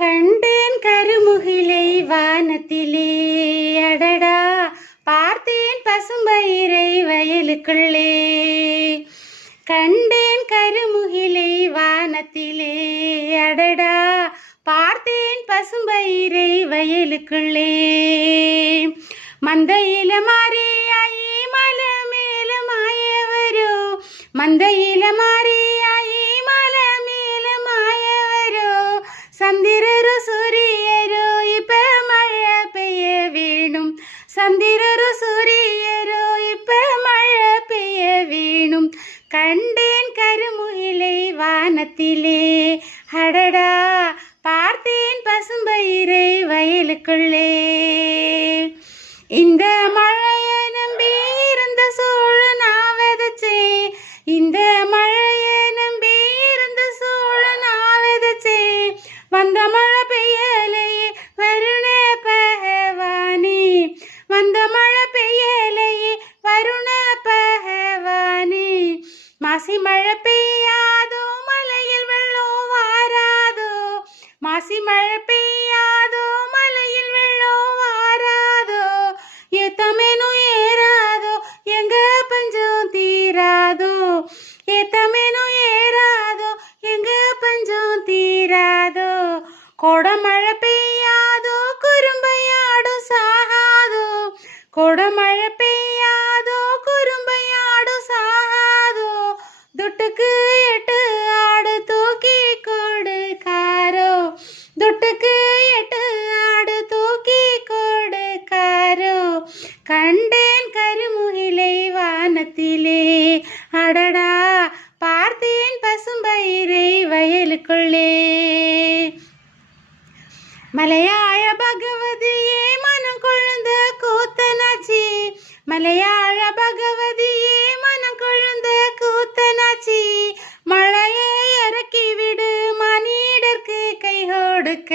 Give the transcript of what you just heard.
கண்டேன் கருமுகிலை வானத்திலே, அடடா பார்த்தேன் பசும்பயிரை வயலுக்குள்ளே. கண்டேன் கருமுகிலை வானத்திலே, அடடா பார்த்தேன் பசும்பயிரை வயலுக்குள்ளே. மந்தையில மாறியாயி மலை மேல மாயவரோ, மந்தையில மாறியாயி மலை மேல மாயவரோ. சந்திரரு சூரியரோ இப்ப மழை பெய்ய வேணும், சந்திரரு சூரியரோ இப்ப மழை பெய்ய வேணும். கண்டேன் கருமுகிலை வானத்திலே, அடடா பார்த்தேன் பசும்பயிரை வயலுக்குள்ளே. இந்த மழையை நம்பி இருந்த சோழ நான் விதைச்சேன், இந்த மழையை நம்பி இருந்த சோழ நான் விதைச்சேன். வந்த மழை பெய்யலையே வருண பகவானே, வந்த மழை பெய்யலையே வருண பகவானே. மாசி மழை பெய்யாதோ மலையில் வெள்ளம் வாராதோ, மாசி மழை பெய்யாதோ மலையில் வெள்ளம் வாராதோ. ஏத்தமேனும் ஏறாதோ எங்க பஞ்சம் தீராதோ, ஏத்தமேனும் ஏறாதோ எங்க பஞ்சம் தீராதோ. கோடமழை பெய்யாதோ குறும்பையாடும் சாகாதோ, கோடமழை பெய்யாதோ குறும்பையாடும் சாகாதோ. துட்டுக்கு 8 ஆடு தூக்கி கொடுக்காரோ, துட்டுக்கு 8 ஆடு தூக்கி கொடுக்காரோ. கண்டேன் கருமுகிலை வானத்திலே, அடடா பார்த்தேன் பசும்பயிரை வயலுக்குள்ளே. மலையாள பகவதியே மனம் கொழுந்த கூத்தனாச்சி, மலையாள பகவதியே மனம் கொழுந்த கூத்தனாச்சி. மழையை இறக்கி விடு மனிதர்க்கு கை கொடுக்க,